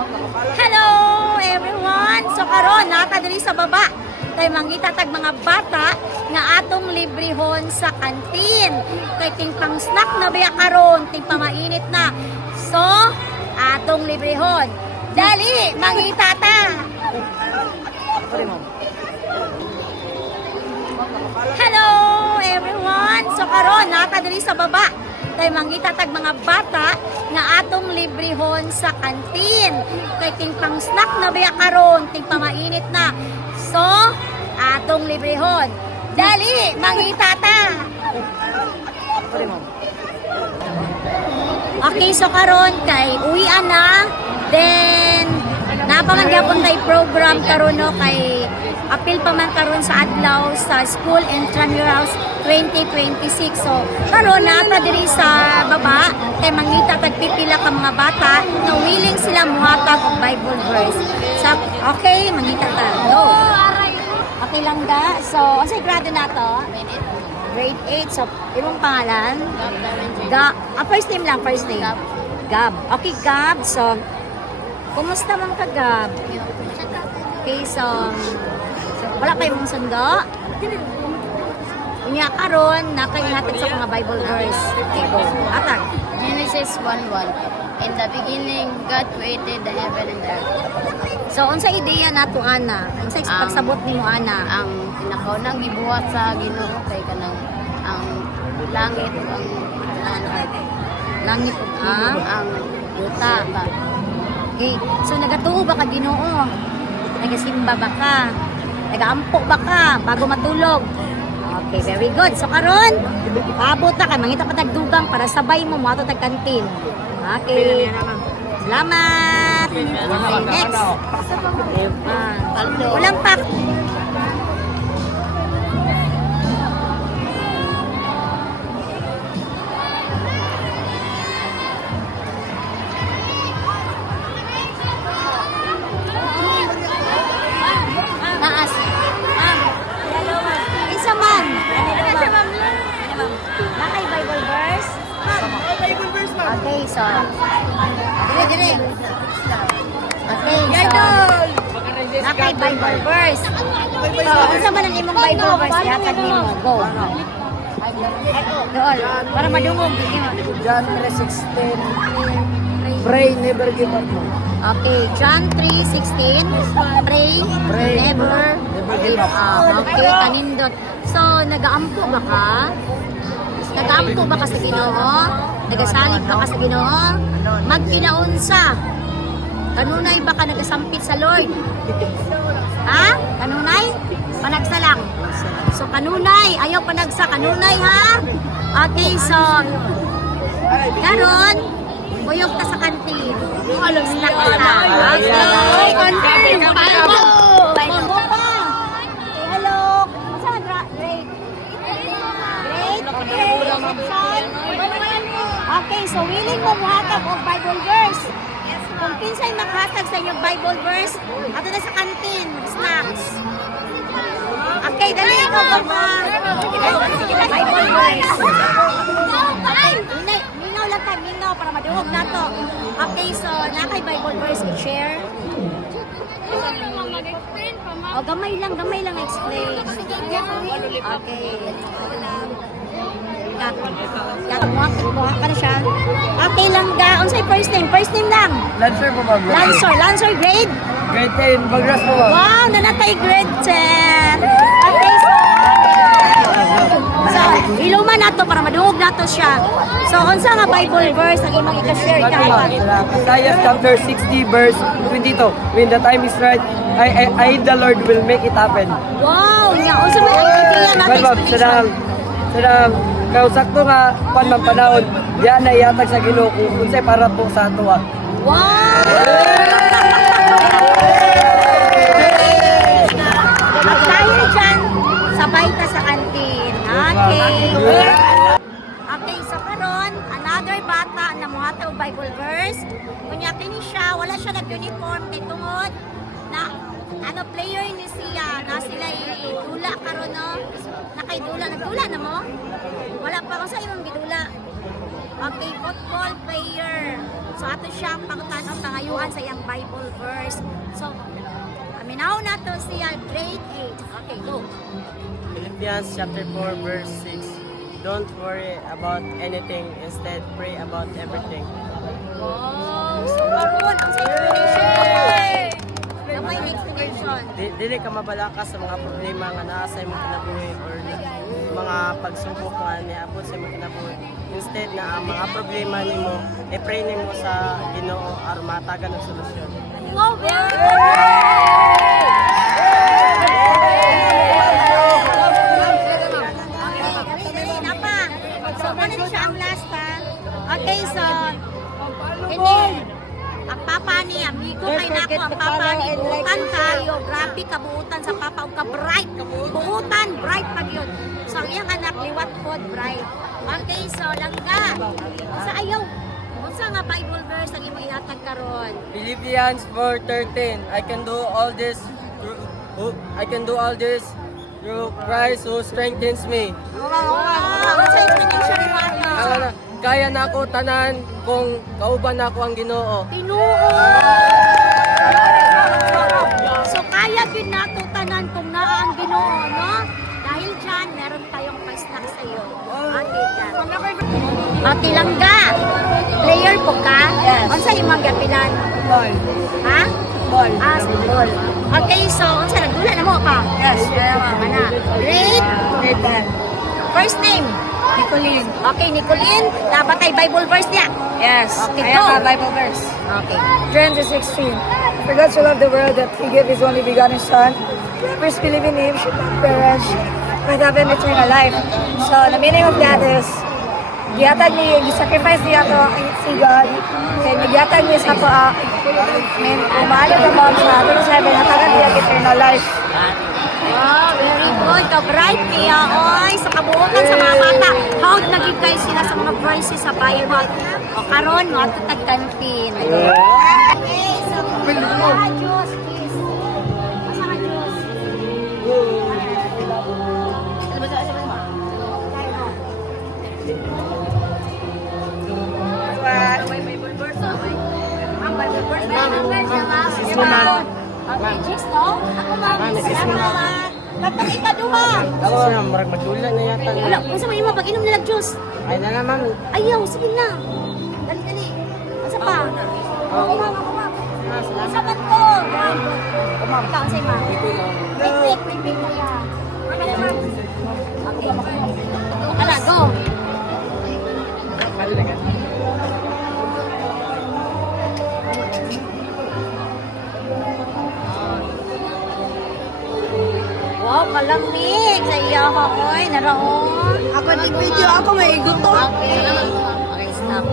Hello everyone! So karon nata diri sa baba kay mangita tag mga bata nga atong librehon sa kantin. Kay ting pang snack na biya karon, ting pamainit na. So atong librehon. Dali, mangita ta. Hello everyone! So karon nata diri sa baba kay mangita tag mga bata nga atong librehon sa kantin. Kay ting pang snack na biya karon, ting pamainit na. So atong librehon. Dali, mangita ta. Okay, so karon kay uwian na. Then napamangyapon tay program karon no kay apil pa man karon sa adlaw sa School Intramurals 2026. So karon nata diri sa baba kay mangita tag pipila ka mga bata na willing sila muhatag og Bible verse. So okay, mangita ta. Go. Okay lang ga. So unsay grado nato? Grade 8. So imong pangalan? Gab. First name lang, first name. Gab. Okay, Gab. So kumusta man ka, Gab? Okay, so wala kayo mong sundo? Unya karon nakaihatag sa mga Bible verse. Okay, go. Atag. Genesis 1:1. In the beginning, God created the heaven and the earth. So unsa ideya nato ana? Unsa pagsabot nimo ana? Ang pinakaunang gibuhat sa Ginoo kay kanang ang langit, ang Langit ug ang yuta. okay. So nagatuo ba ka Ginoo? Nagasimba ba ka? Nagaampo ba ka bago matulog? Okay, very good. So karon, paabot na ka, mangita pa tagdugang para sabay mo mo ato tag kantin. Okay. Salamat. Okay, next. Walang pak. Taas. Isa man. Nakay Bible verse? Okay, so. Dire. Okay, so. Nakay Bible verse. So, unsa man ang imong Bible verse ihatag nimo? Go. Doon. Para madungog. John 3:16. Pray, never give up. Okay, John 3:16. Pray, never give up. Okay, kanindot. So, nagaampo ba ka? Nagaampo ba ka sa Ginoo? Nagasalig ba ka sa Ginoo? Magkinaunsa. Kanunay ba ka nagasampit sa Lord? Ha? Kanunay? Panagsa lang. So, kanunay. Ayaw panagsa. Kanunay, ha? Okay, so, karon, buyog ta sa kantin. Snack ta. Okay, kantin. Bible pa. Okay, hello. Masa grade? Grade? Okay. Section? Okay, so willing mo muhatag og Bible verse. Kung kinsay makahatag sa inyong Bible verse, ato na sa kantin, snacks. Okay, dali ikaw ba? Bible verse. Okay, minaw lang tayo, minaw para madungog na to. Okay, so nakay Bible verse i-share. O, gamay lang explain. Okay. Buha ka na siya. Okay lang ga. Unsay first name? First name lang. Lancer po ba? Lancer grade? Grade 10, Bagras po ba? Wow, nanatay grade 10. Okay, so iluman nato para madungog nato siya. So, unsa nga Bible verse ang imong i-share ka? Isaiah chapter 60 verse 22. When the time is right, I the Lord will make it happen. Wow, nya unsa man ang idea nato Well, ma'am, explanation? sadang kausakto nga pan man panahon, diyan na iatag sa Ginoo kung unsay para po sa ato. Wow! Dahil dyan, sabay ta sa kantin. Okay. Okay, so karon another bata na muhatag og Bible verse. Kunya kini siya, wala siya nag-uniform kay tungod na ano player ni siya na sila dula karon no. Nakaidula, nagdula na mo? Wala pa ko sa imong gidula. Okay, football player. So ato siyang pangutanon pangayuhan sa iyang Bible verse. So aminaw na to siya grade 8. Okay, go. Philippians chapter 4 verse 6. Don't worry about anything, instead pray about everything. Wow! So karon ang sa explanation kamay. Kamay na explanation. Dili ka mabalaka sa mga problema nga naa sa imong kinabuhi or mga pagsubok nga niabot sa imong kinabuhi. Instead na ang mga problema nimo i-pray nimo sa Ginoo aron matagan og solusyon. Wow, very good! Okay, napa. So, ano din siya ang last pa? Okay, so, ini, ang papa ni, amigo kay nako, ang papa ni, buutan kayo, grabe kabuutan sa papa, ang ka-bright, buutan, bright pag yun. So, ang iyang anak, liwat po, bright. Okay, so, langga. Sa ayaw, unsa nga Bible verse ang imong ihatag karon? Philippians 4:13. I can do all this through Christ who strengthens me. Wow, unsa explanation mo ato? Kaya na ako tanan kung kauban ako ang Ginoo. Tinuo. So kaya gid nato tanan kung naa ang Ginoo, no? Dahil diyan meron tayong pa-snack sa iyo. Okay ka. Okay lang ga. Player po ka? Yes. Unsa imong gapilan? Ball. Ha? Ball. Ah, football. Okay, so unsa nagdula na mo ka? Yes, kaya Mana? Grade? Grade 10. First name? Nicolene. Okay, Nicolene. Dapat ay Bible verse niya. Yes. Okay, I have go. a Bible verse. Okay. John 16. For God so loved the world that He gave His only begotten Son. Whoever believes in Him should not perish, but have an eternal life. So the meaning of that is, gihatag niya, gi-sacrifice niya to si God. Kaya gihatag niya sa umalo naman sa ating sa heaven, hatagan niya eternal life. Wow, very good. Ka-bright niya, oy. Sa kabuutan sa mga bata. How naging kayo sila sa mga verses sa Bible. O karon mo, at tagtanpin. Okay, so, Diyos, please. Asa ka, Diyos? May Bible verse, ang Bible verse, Sis mo, ma'am. Okay, Jess, no? Ako, ma'am. Salamat. Nagpakita duha. Ako na murag magdula na yata. Wala, kung sa mga pag-inom nila Diyos. Ay na naman. Ayaw, sige na. Dali, dali. Asa pa? Ako, ma'am, ako, ma'am. Asa ba to? Ma'am, ikaw, sa'yo, ma'am. Quick, kaya. Okay, ma'am. Okay. Ala, go. Wow, kalamig sa iya ka, oy. Naraon. Ako nag-video ako, may gutom. Okay. Okay, stop.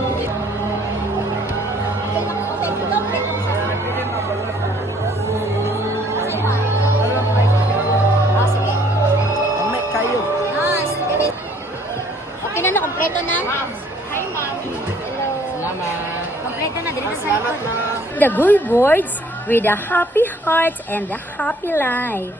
Ah, sige. May kayo. Nice. Okay na, kompleto na? Hi, ma'am. Hello. Salamat. Kompleto na, dili na sa likod. The good words with a happy heart and a happy life.